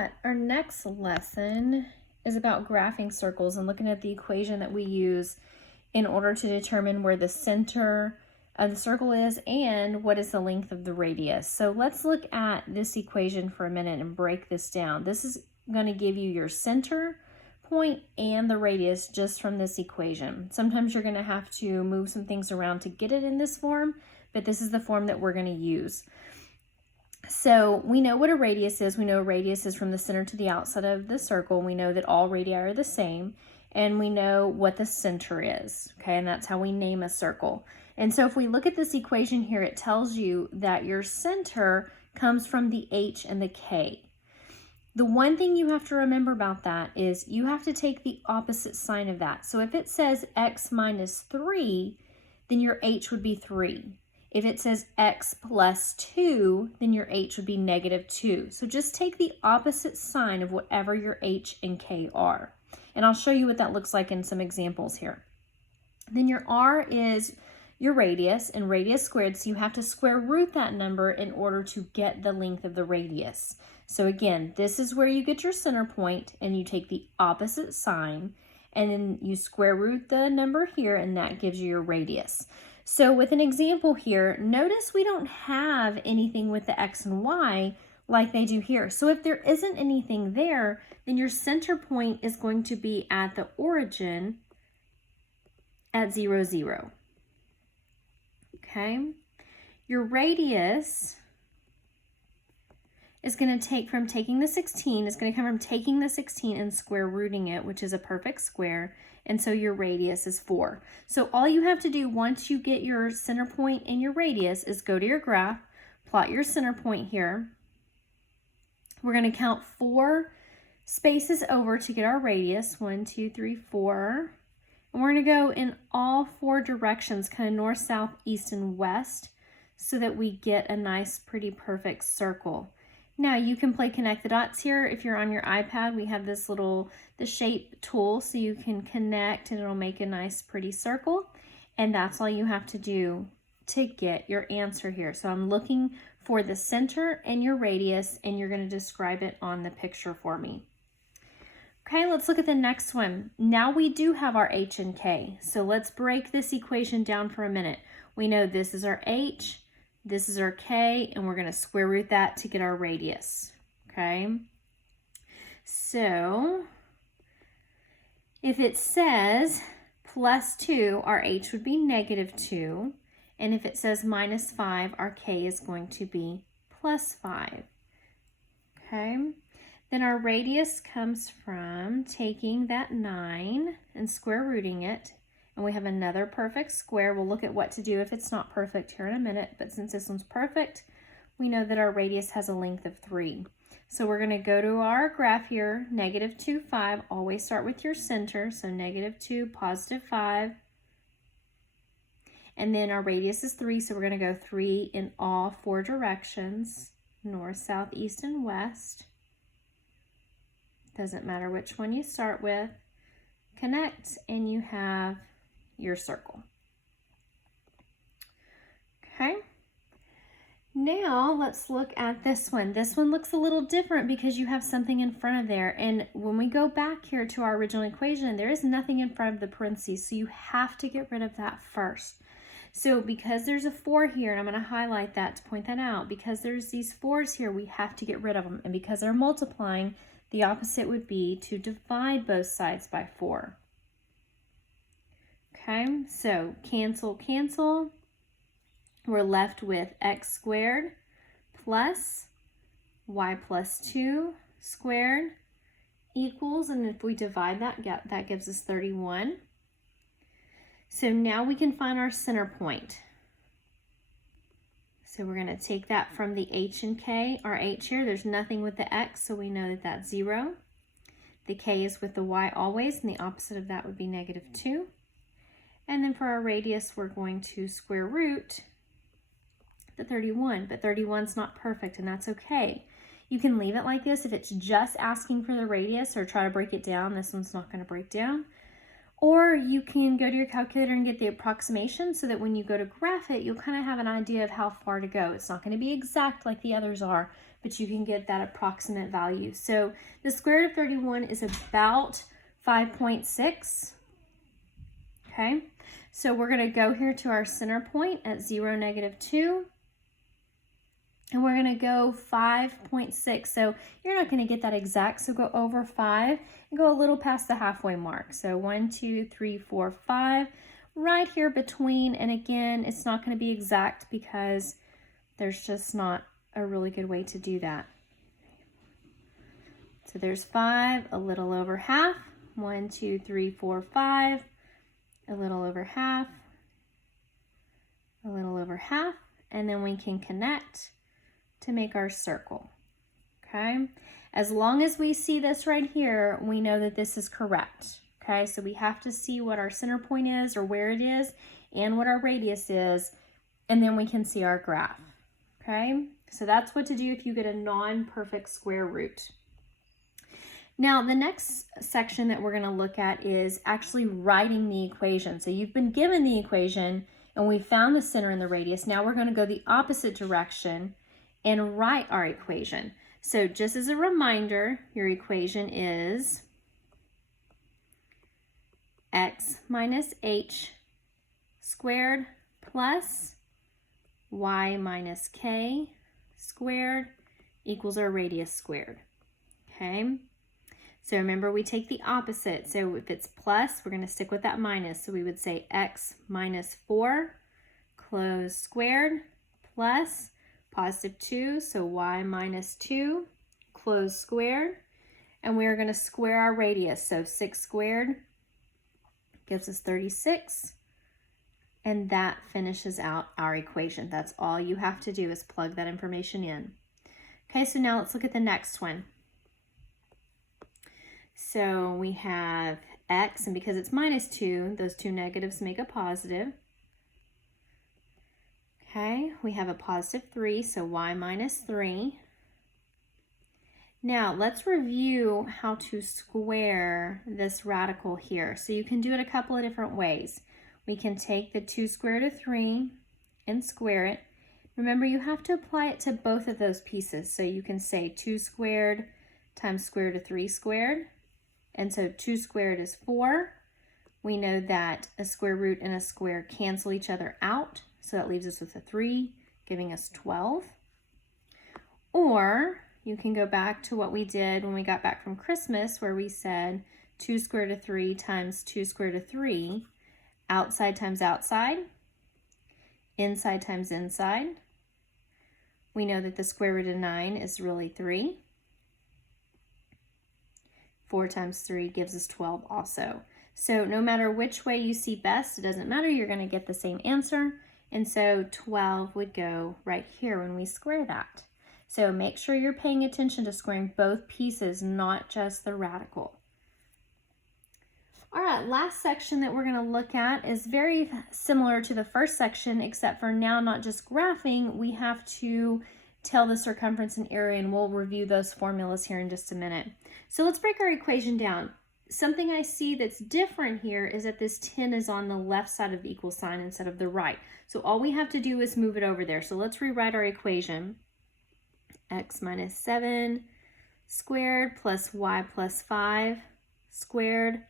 that, our next lesson is about graphing circles and looking at the equation that we use in order to determine where the center of the circle is and what is the length of the radius. So let's look at this equation for a minute and break this down. This is going to give you your center point and the radius just from this equation. Sometimes you're going to have to move some things around to get it in this form, but this is the form that we're going to use. So we know what a radius is. We know a radius is from the center to the outside of the circle. We know that all radii are the same, and we know what the center is, okay? And that's how we name a circle. And so if we look at this equation here, it tells you that your center comes from the h and the k. The one thing you have to remember about that is you have to take the opposite sign of that. So if it says x minus 3, then your h would be 3. If it says x plus 2, then your h would be negative 2. So just take the opposite sign of whatever your h and k are. And I'll show you what that looks like in some examples here. Then your r is your radius, and radius squared, so you have to square root that number in order to get the length of the radius. So again, this is where you get your center point, and you take the opposite sign, and then you square root the number here, and that gives you your radius. So with an example here, notice we don't have anything with the x and y like they do here. So if there isn't anything there, then your center point is going to be at the origin at 0, 0. Okay? Your radius is going to take from taking the 16, it's going to come from taking the 16 and square rooting it, which is a perfect square, and so your radius is 4. So all you have to do once you get your center point and your radius is go to your graph, plot your center point here. We're going to count 4 spaces over to get our radius, 1, 2, 3, 4. And we're going to go in all 4 directions, kind of north, south, east, and west, so that we get a nice, pretty perfect circle. Now you can play connect the dots here. If you're on your iPad, we have this the shape tool, so you can connect and it'll make a nice, pretty circle. And that's all you have to do to get your answer here. So I'm looking for the center and your radius, and you're going to describe it on the picture for me. Okay, let's look at the next one. Now we do have our h and k. So let's break this equation down for a minute. We know this is our h, this is our k, and we're going to square root that to get our radius. Okay, so if it says plus 2, our h would be negative 2. And if it says minus 5, our k is going to be plus 5. Okay. Then our radius comes from taking that 9 and square rooting it. And we have another perfect square. We'll look at what to do if it's not perfect here in a minute. But since this one's perfect, we know that our radius has a length of 3. So we're going to go to our graph here, negative 2, 5. Always start with your center. So negative 2, positive 5. And then our radius is 3. So we're going to go 3 in all 4 directions, north, south, east, and west. Doesn't matter which one you start with. Connect, and you have your circle. Okay. Now let's look at this one. This one looks a little different because you have something in front of there. And when we go back here to our original equation, there is nothing in front of the parentheses. So you have to get rid of that first. So because there's a 4 here, and I'm going to highlight that to point that out, because there's these 4s here, we have to get rid of them. And because they're multiplying, the opposite would be to divide both sides by 4. Okay, so cancel, cancel. We're left with x squared plus y plus 2 squared equals, and if we divide that, that gives us 31. So now we can find our center point. So we're going to take that from the h and k. Our h here, there's nothing with the x, so we know that that's 0. The k is with the y always, and the opposite of that would be negative 2. And then for our radius, we're going to square root the 31, but 31 is not perfect, and that's okay. You can leave it like this if it's just asking for the radius, or try to break it down. This one's not going to break down. Or you can go to your calculator and get the approximation so that when you go to graph it, you'll kind of have an idea of how far to go. It's not going to be exact like the others are, but you can get that approximate value. So the square root of 31 is about 5.6. Okay, so we're going to go here to our center point at 0, -2. And we're going to go 5.6. So you're not going to get that exact. So go over 5 and go a little past the halfway mark. So 1, 2, 3, 4, 5. Right here between. And again, it's not going to be exact because there's just not a really good way to do that. So there's 5, a little over half. 1, 2, 3, 4, 5. A little over half. A little over half. And then we can connect to make our circle. Okay, as long as we see this right here, we know that this is correct. Okay, so we have to see what our center point is or where it is and what our radius is, and then we can see our graph. Okay, so that's what to do if you get a non-perfect square root. Now the next section that we're going to look at is actually writing the equation. So you've been given the equation and we found the center and the radius. Now we're going to go the opposite direction and write our equation. So just as a reminder, your equation is x minus h squared plus y minus k squared equals our radius squared. Okay, so remember we take the opposite. So if it's plus, we're going to stick with that minus. So we would say x minus 4 close squared plus +2, so y minus 2, close squared, and we're going to square our radius. So 6 squared gives us 36, and that finishes out our equation. That's all you have to do is plug that information in. Okay, so now let's look at the next one. So we have x, and because it's -2, those two negatives make a positive. Okay, we have a +3, so y minus 3. Now let's review how to square this radical here. So you can do it a couple of different ways. We can take the 2 square root of 3 and square it. Remember, you have to apply it to both of those pieces. So you can say 2 squared times square root of 3 squared. And so 2 squared is 4. We know that a square root and a square cancel each other out. So that leaves us with a 3, giving us 12. Or you can go back to what we did when we got back from Christmas, where we said 2 square root of 3 times 2 square root of 3, outside times outside, inside times inside. We know that the square root of 9 is really 3. 4 times 3 gives us 12 also. So no matter which way you see best, it doesn't matter, you're going to get the same answer. And so 12 would go right here when we square that. So make sure you're paying attention to squaring both pieces, not just the radical. All right, last section that we're going to look at is very similar to the first section, except for now not just graphing, we have to tell the circumference and area, and we'll review those formulas here in just a minute. So let's break our equation down. Something I see that's different here is that this 10 is on the left side of the equal sign instead of the right. So all we have to do is move it over there. So let's rewrite our equation. X minus 7 squared plus y plus 5 squared.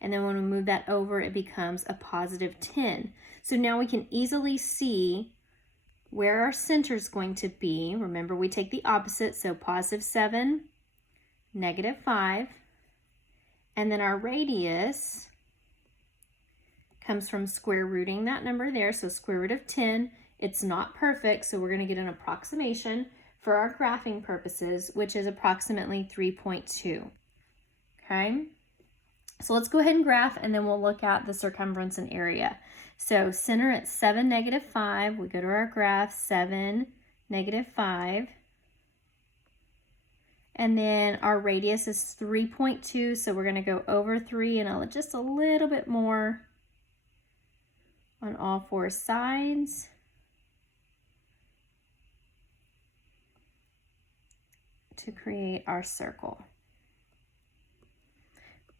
And then when we move that over, it becomes a +10. So now we can easily see where our center is going to be. Remember, we take the opposite, so +7, -5. And then our radius comes from square rooting that number there, so square root of 10. It's not perfect, so we're going to get an approximation for our graphing purposes, which is approximately 3.2. Okay? So let's go ahead and graph, and then we'll look at the circumference and area. So center at 7, -5. We go to our graph, 7, -5. And then our radius is 3.2, so we're going to go over 3 and just a little bit more on all 4 sides. To create our circle.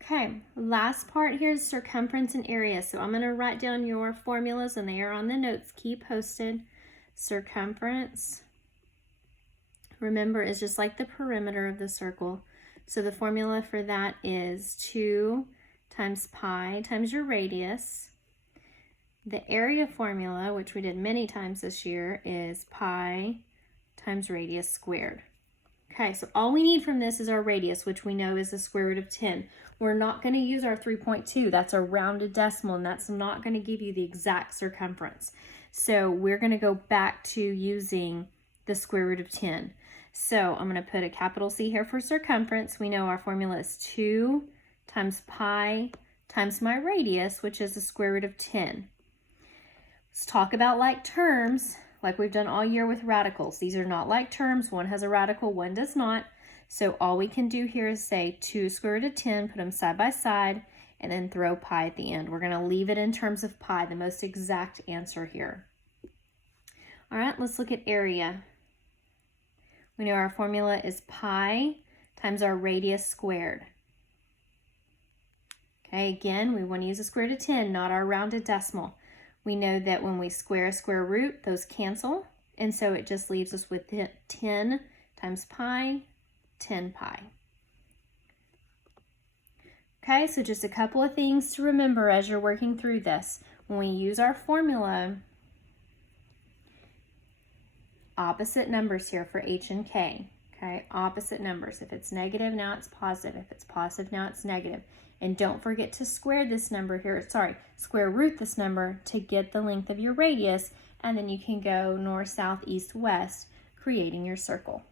Okay, last part here is circumference and area. So I'm going to write down your formulas, and they are on the notes. Keep posted. Circumference remember, is just like the perimeter of the circle. So the formula for that is 2 times pi times your radius. The area formula, which we did many times this year, is pi times radius squared. Okay, so all we need from this is our radius, which we know is the square root of 10. We're not going to use our 3.2. That's a rounded decimal, and that's not going to give you the exact circumference. So we're going to go back to using the square root of 10. So I'm going to put a capital C here for circumference. We know our formula is 2 times pi times my radius, which is the square root of 10. Let's talk about like terms, like we've done all year with radicals. These are not like terms. One has a radical, one does not. So all we can do here is say 2 square root of 10, put them side by side, and then throw pi at the end. We're going to leave it in terms of pi, the most exact answer here. All right, let's look at area. We know our formula is pi times our radius squared. Okay, again, we want to use the square root of 10, not our rounded decimal. We know that when we square a square root, those cancel, and so it just leaves us with 10 times pi, 10 pi. Okay, so just a couple of things to remember as you're working through this. When we use our formula, opposite numbers here for H and K. Okay, opposite numbers. If it's negative, now it's positive. If it's positive, now it's negative. And don't forget to square this number here, square root this number to get the length of your radius, and then you can go north, south, east, west, creating your circle.